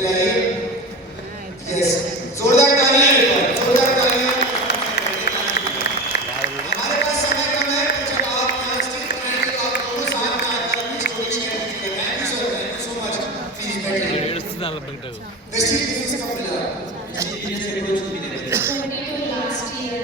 मिलाई। यस, जोरदार तालियां, जोरदार तालियां। हमारे पास समय कम है, तो जब आप यहाँ स्टेज पर आएंगे तो आप दोनों साथ में आकर अपनी स्टोरी शेयर कीजिएगा। Thank you sir, thank you so much. Please बैठिए। वेस्टिज बिजनेस कब मिला? 22 last year.